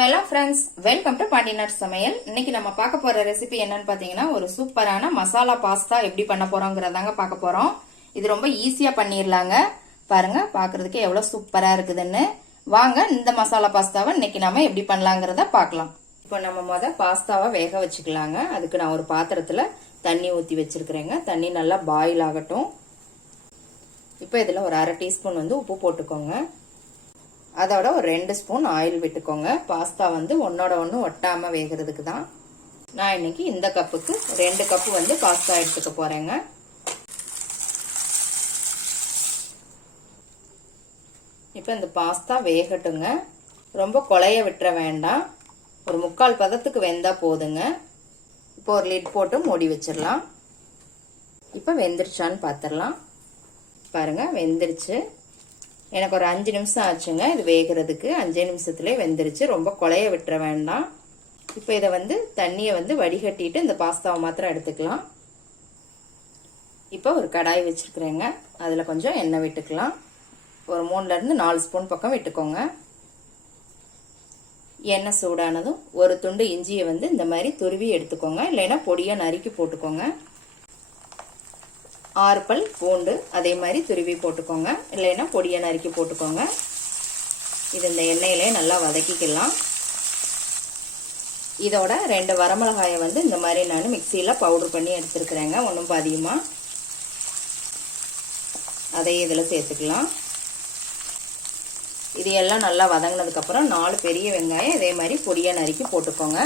Hello friends, welcome to Pandiyanar சமையல். இன்னைக்கு நம்ம பார்க்க போற ரெசிபி என்னன்னு பாத்தீங்கன்னா ஒரு சூப்பரான மசாலா பாஸ்தா எப்படி பண்ண போறோங்கிறதாங்க பார்க்க போறோம். இது ரொம்ப ஈஸியா பண்ணிடலாங்க. பாருங்க, பாக்குறதுக்கு எவ்வளவு சூப்பரா இருக்குதுன்னு. வாங்க இந்த மசாலா பாஸ்தாவை இன்னைக்கு நாம எப்படி பண்ணலாங்கிறத பார்க்கலாம். இப்போ நம்ம பாஸ்தாவை வேக வச்சுக்கலாங்க. அதுக்கு நான் ஒரு பாத்திரத்துல தண்ணி ஊத்தி வச்சிருக்கிறேங்க. தண்ணி நல்லா பாயில் ஆகட்டும். இப்போ இதுல ஒரு அரை டீஸ்பூன் உப்பு போட்டுக்கோங்க. அதோட ஒரு 2 ஸ்பூன் ஆயில் விட்டுக்கோங்க. பாஸ்தா ஒன்னோட ஒன்று ஒட்டாம வேகிறதுக்கு தான். நான் இன்னைக்கு இந்த கப்புக்கு 2 கப்பு பாஸ்தா எடுத்துக்க போறேங்க. இப்போ இந்த பாஸ்தா வேகட்டுங்க. ரொம்ப குழைய விட்டுற வேண்டாம். ஒரு 3/4 பதத்துக்கு வெந்தா போதுங்க. இப்போ ஒரு லிட் போட்டு மூடி வச்சிடலாம். இப்போ வெந்துருச்சான்னு பார்த்துடலாம். பாருங்க, வெந்துருச்சு. எனக்கு ஒரு 5 நிமிஷம் ஆச்சுங்க இது வேகிறதுக்கு. 5 நிமிஷத்துலேயே வெந்துருச்சு. ரொம்ப குழைய விட்டுற வேண்டாம். இப்போ இதை தண்ணியை வடிகட்டிட்டு இந்த பாஸ்தாவை மாத்திரம் எடுத்துக்கலாம். இப்போ ஒரு கடாய் வச்சிருக்கிறேங்க. அதில் கொஞ்சம் எண்ணெய் விட்டுக்கலாம். ஒரு 3லேருந்து 4 ஸ்பூன் பக்கம் விட்டுக்கோங்க. எண்ணெய் சூடானதும் ஒரு துண்டு இஞ்சியை இந்த மாதிரி துருவி எடுத்துக்கோங்க. இல்லைன்னா பொடியை நறுக்கி போட்டுக்கோங்க. 6 பல் பூண்டு அதே மாதிரி துருவி போட்டுக்கோங்க. இல்லைன்னா பொடியை நறுக்கி போட்டுக்கோங்க. இது இந்த எண்ணெயிலே நல்லா வதக்கிக்கலாம். இதோட 2 வரமிளகாயை இந்த மாதிரி நான் மிக்சியில் பவுடர் பண்ணி எடுத்துருக்குறேங்க. ஒன்றும் அதிகமாக அதையே இதில் சேர்த்துக்கலாம். இது எல்லாம் நல்லா வதங்கினதுக்கப்புறம் 4 பெரிய வெங்காயம் இதே மாதிரி பொடியை நறுக்கி போட்டுக்கோங்க.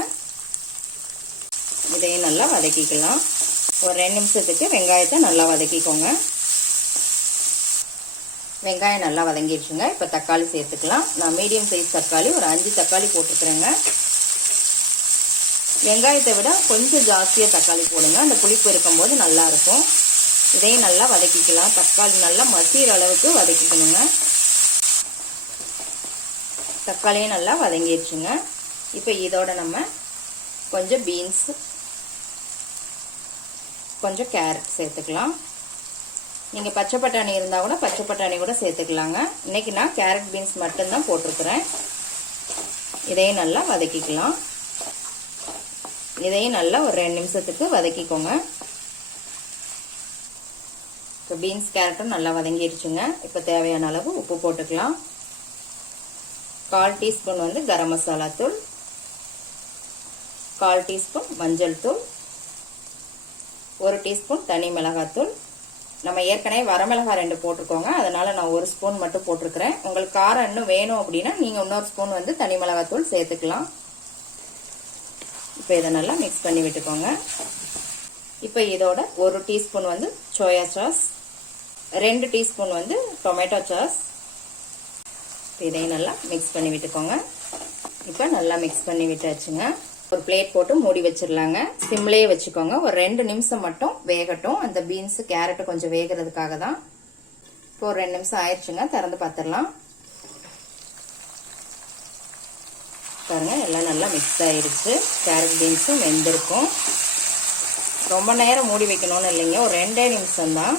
இதையும் நல்லா வதக்கிக்கலாம். ஒரு 2 நிமிஷத்துக்கு வெங்காயத்தை நல்லா வதக்கிக்கோங்க. வெங்காயம் நல்லா வதங்கிடுச்சுங்க. இப்போ தக்காளி சேர்த்துக்கலாம். நான் மீடியம் சைஸ் தக்காளி ஒரு 5 தக்காளி போட்டுக்கிறேங்க. வெங்காயத்தை விட கொஞ்சம் ஜாஸ்தியாக தக்காளி போடுங்க. அந்த புளிப்பு இருக்கும்போது நல்லா இருக்கும். இதையும் நல்லா வதக்கிக்கலாம். தக்காளி நல்லா மசிகிற அளவுக்கு வதக்கிக்கணுங்க. தக்காளியும் நல்லா வதங்கிடுச்சுங்க. இப்போ இதோட நம்ம கொஞ்சம் பீன்ஸ், கொஞ்சம் கேரட் சேர்த்துக்கலாம். நீங்கள் பச்சை பட்டாணி இருந்தால் கூட பச்சை பட்டாணி கூட சேர்த்துக்கலாங்க. இன்னைக்கு நான் கேரட் பீன்ஸ் மட்டும்தான் போட்டிருக்கிறேன். இதையும் நல்லா வதக்கிக்கலாம். இதையும் நல்லா ஒரு 2 நிமிஷத்துக்கு வதக்கிக்கோங்க. இப்போ பீன்ஸ் கேரட்டும் நல்லா வதங்கிடுச்சுங்க. இப்போ தேவையான அளவு உப்பு போட்டுக்கலாம். 1/4 டீஸ்பூன் கரம் மசாலா தூள், 1/4 டீஸ்பூன் மஞ்சள் தூள், 1 டீஸ்பூன் தனி மிளகாத்தூள். நம்ம ஏற்கனவே வரமிளகாய் 2 போட்டிருக்கோங்க. அதனால நான் 1 ஸ்பூன் மட்டும் போட்டிருக்கிறேன். உங்களுக்கு காரம் இன்னும் வேணும் அப்படின்னா நீங்க இன்னொரு ஸ்பூன் தனி மிளகாத்தூள் சேர்த்துக்கலாம். இப்போ இதை நல்லா மிக்ஸ் பண்ணி விட்டுக்கோங்க. இப்போ இதோட 1 teaspoon soya sauce, 2 teaspoon tomato sauce. இதையும் நல்லா மிக்ஸ் பண்ணி விட்டுக்கோங்க. இப்போ நல்லா மிக்ஸ் பண்ணி விட்டாச்சுங்க. ஒரு பிளேட் போட்டு மூடி வச்சிடலாங்க. சிம்லேயே வச்சுக்கோங்க. ஒரு 2 நிமிஷம் மட்டும் வேகட்டும். அந்த பீன்ஸ் கேரட் கொஞ்சம் வேகிறதுக்காக தான். இப்போ ஒரு 2 நிமிஷம் ஆயிடுச்சுங்க. திறந்து பார்த்துடலாம். பாருங்க, எல்லாம் நல்லா மிக்ஸ் ஆயிடுச்சு. கேரட் பீன்ஸும் வெந்திருக்கும். ரொம்ப நேரம் மூடி வைக்கணும்னு இல்லைங்க, ஒரு 2 நிமிஷம் தான்.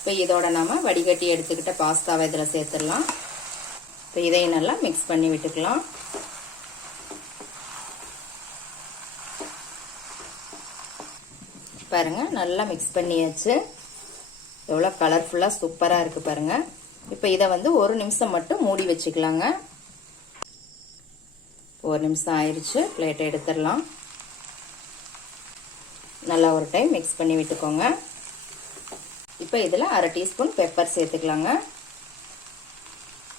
இப்போ இதோட நாம வடிகட்டி எடுத்துக்கிட்ட பாஸ்தாவை இதில் சேர்த்துடலாம். இப்போ இதையும் நல்லா மிக்ஸ் பண்ணி விட்டுக்கலாம். பாருங்க, நல்லா மிக்ஸ் பண்ணியாச்சு. எவ்வளோ கலர்ஃபுல்லாக சூப்பராக இருக்கு பாருங்க. இப்போ இதை 1 நிமிஷம் மட்டும் மூடி வச்சுக்கலாங்க. 1 நிமிஷம் ஆயிடுச்சு. பிளேட்டை எடுத்துடலாம். நல்லா ஒரு டைம் மிக்ஸ் பண்ணி விட்டுக்கோங்க. இப்போ இதில் அரை டீஸ்பூன் பெப்பர் சேர்த்துக்கலாங்க.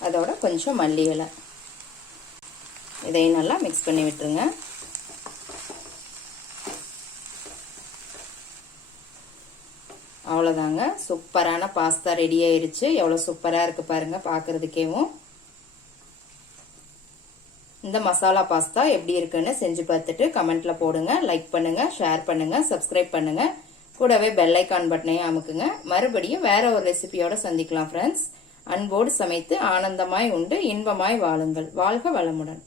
அதோட கொஞ்சம் மல்லி இலை. இதையும் நல்லா மிக்ஸ் பண்ணி விட்டுருங்க. அவ்வளோதாங்க, சூப்பரான பாஸ்தா ரெடி ஆயிருச்சு. எவ்வளோ சூப்பராக இருக்கு பாருங்க பார்க்கறதுக்கேவும். இந்த மசாலா பாஸ்தா எப்படி இருக்குன்னு செஞ்சு பார்த்துட்டு கமெண்ட்ல போடுங்க. லைக் பண்ணுங்க, ஷேர் பண்ணுங்க, சப்ஸ்கிரைப் பண்ணுங்க. கூடவே பெல் ஐக்கான் பட்டனையும் அமுக்குங்க. மறுபடியும் வேற ஒரு ரெசிபியோட சந்திக்கலாம் ஃப்ரெண்ட்ஸ். அன்போடு சமைத்து ஆனந்தமாய் உண்டு இன்பமாய் வாழுங்கள். வாழ்க வளமுடன்.